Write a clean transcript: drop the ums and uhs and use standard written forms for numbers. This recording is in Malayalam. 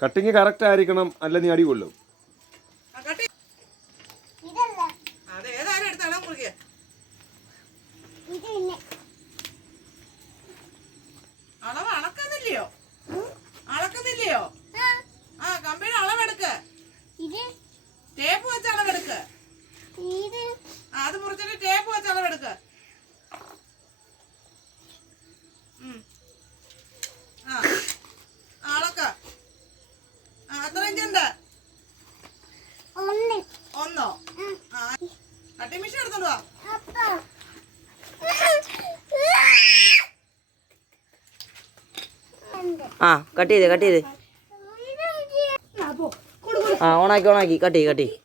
കട്ടിങ് കറക്റ്റ് ആയിരിക്കണം, അല്ല നീ അടി കൊള്ളും. അളവ് അളക്കുന്നില്ലയോ? അളക്കുന്നില്ലയോ? ആ കമ്പിയുടെ അളവെടുക്ക്. ടേപ്പ് വെച്ച് അളവെടുക്ക്. അത് മുറിച്ചിട്ട് ടേപ്പ് വെച്ച് അളവെടുക്ക്. അളക്ക. എത്ര ഇഞ്ചുണ്ട്? 1. കട്ടിംഗ് മെഷീൻ എടുത്തോണ്ട് വാ. ആ കട്ട് ചെയ്ത് ആ ഓണാക്കി കട്ട് ചെയ് കട്ട് ചെയ്യാം.